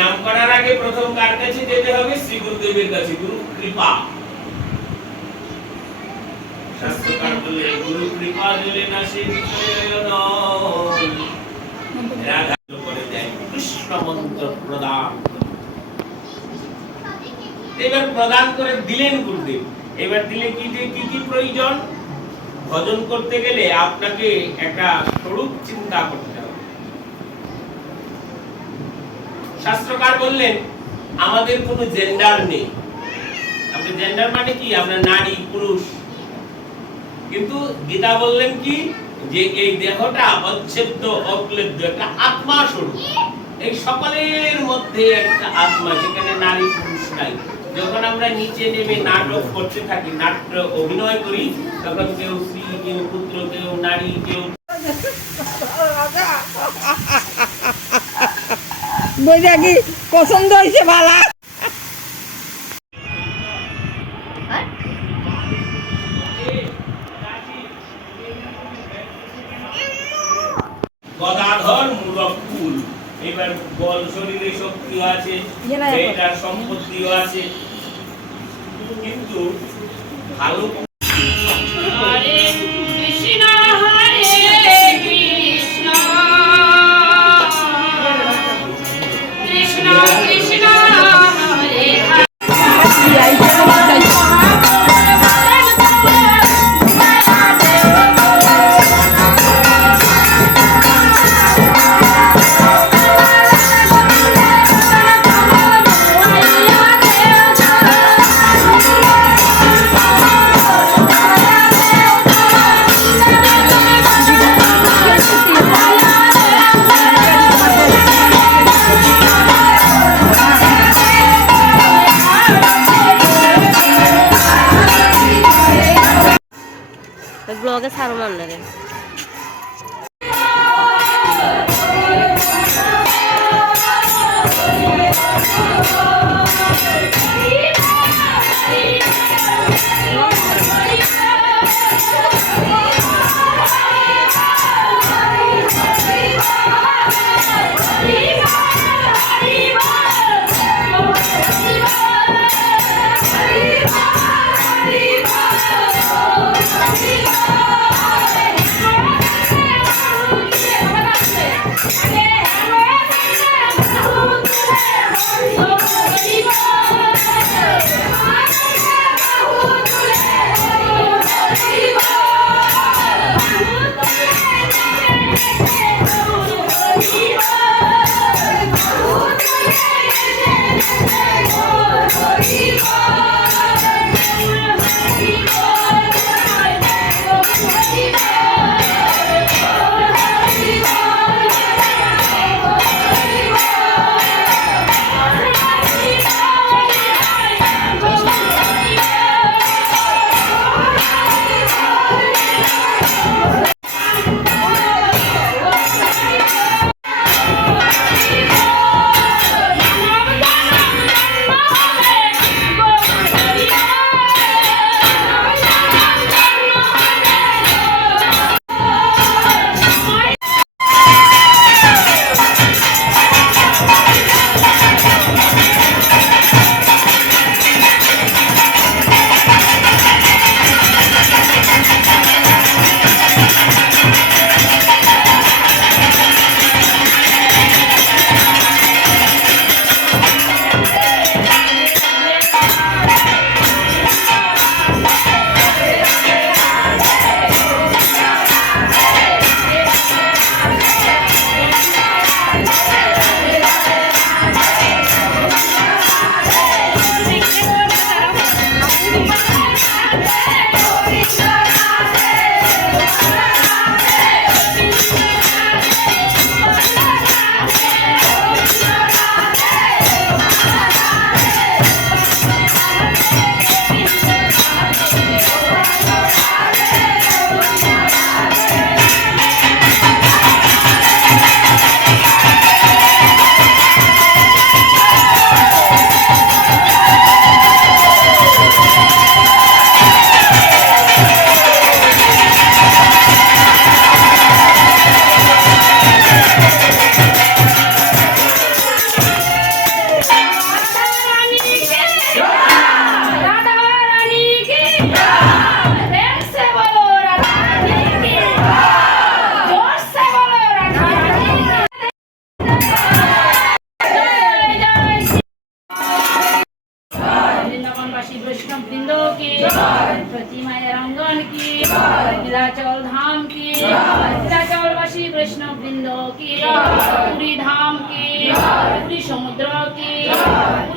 নাম করার আগে প্রথম কার কাছে যেতে হবে? শ্রী গুরুদেবের কাছে। গুরু কৃপা, শাস্ত্রকার বলে গুরু কৃপা দিলে না সে রাধা করে দেয় কৃষ্ণ মন্ত্র প্রদান। এবার প্রদান করে দিলেন গুরুদেব। এবার দিলে কি কি প্রয়োজন? ভজন করতে গেলে আপনাকে একটা স্বরূপ চিন্তা করতে হবে। শাস্ত্রকার বললেন আমাদের কোনো জেন্ডার নেই। আমাদের জেন্ডার মানে কি? আমরা নারী পুরুষ। কিন্তু গীতা বললেন কি? যে এই দেহটা অচ্ছেদ্য অক্লেদ্য একটা আত্মা স্বরূপ। এই সকলের মধ্যে একটা আত্মা, সেখানে নারী পুরুষ নাই। যখন আমরা নিচে নেমে নাটক করতে থাকি, নাট্য অভিনয় করি, তখন কেউ স্ত্রী, কেউ পুত্র, কেউ নারী, কেউ বইটা কি পছন্দ হয়েছে? ভালো গদাধর মূলক ফুল। এবার বল শরীরে শক্তি আছে, এটার সম্পত্তিও আছে, কিন্তু ভালো ব্লগে ছাড়ো না রে।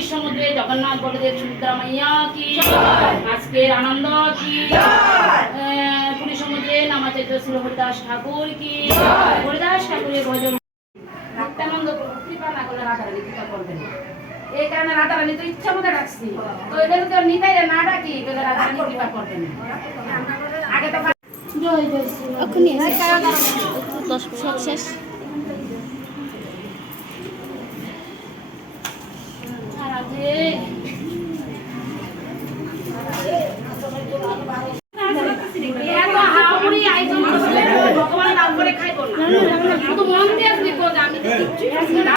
পুরীর সমুদ্রে জগন্নাথ বলদেব সুভদ্রা মাইয়া কি, আজকের আনন্দ কি, পুরীর সমুদ্রে নামাচার্য শ্রী হরিদাস ঠাকুর কি, হরিদাস ঠাকুরের ভজন নিত্যানন্দ কৃপা না করলে রাতারানি কৃপা করবেন না। এই কারণে রাতারানি তো ইচ্ছা মতো ডাকছি, তো এদের তো নিতাইরে না ডাকি তাহলে রাতারানি কৃপা করবেন না। আগে তো জয় জয় শ্রী এখনই দশ সব শেষ। রাধে এত হাওড়ি আইটেম করলে ভগবান নাম করে খাইব না, শুধু মন দিয়ে আসবি কোজ আমি তো কিছুই বুঝি না।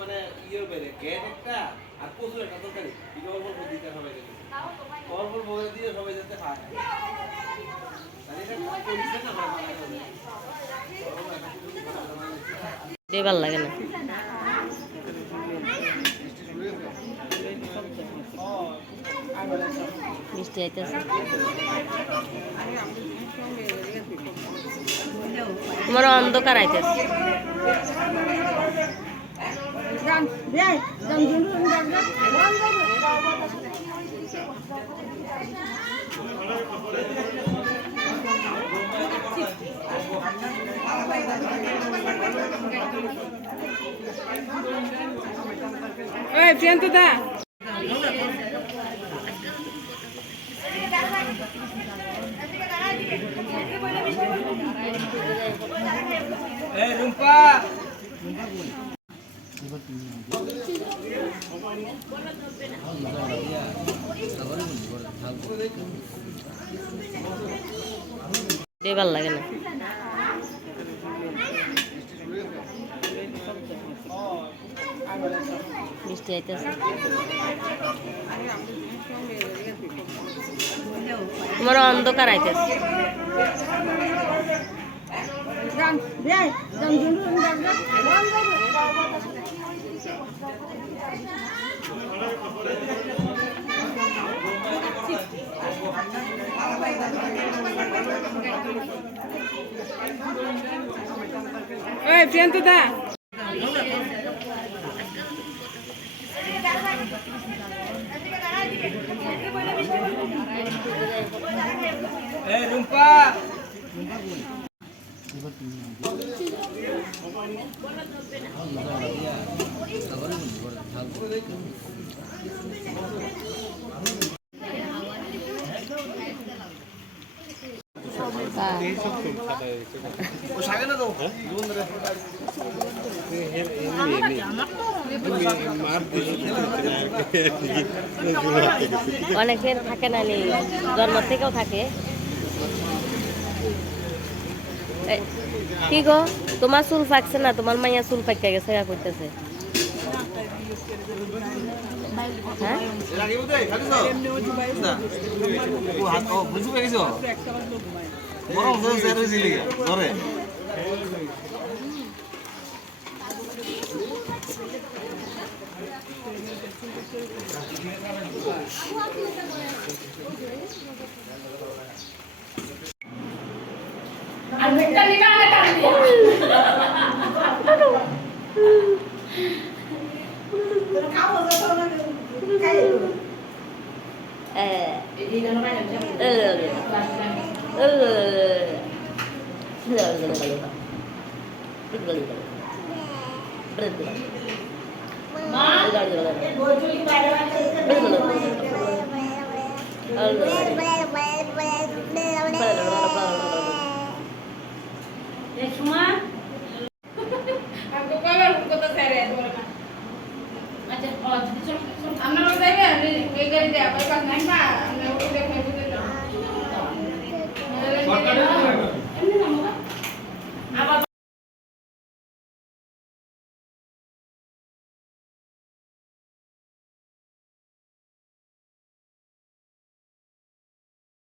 মানে ইয়ে বেড়ে গেট একটা আর প্রচুর একটা তরকারি অল্প দিতে হবে, অল্প ভোগে দিয়ে সবাই যাতে খায়। ভাল লাগে না। মিষ্টি আইতেছে। তোমার অন্ধকার আইতেছে। ওই প্রিয়ন্ত দা রুম্পা ভাল লাগে না। মিষ্টি আইতেছে। তোমার অন্ধকার আইতেছে। ওই প্রিয়ন্ত দা রুম্পা অনেকের থাকে না, জন্ম থেকেও থাকে। কি গো, তোমার চুল পাকছে না? তোমার মাইয়া চুল পাইকা গেছে, করতেছে। হ্যাঁ বুঝি পেয়েছ গরম ধরে আর একটা নিকা না টান দিয়া তোর খাবো তো না খাই এই দিন না মা গোজুলি বাইরে বাইরে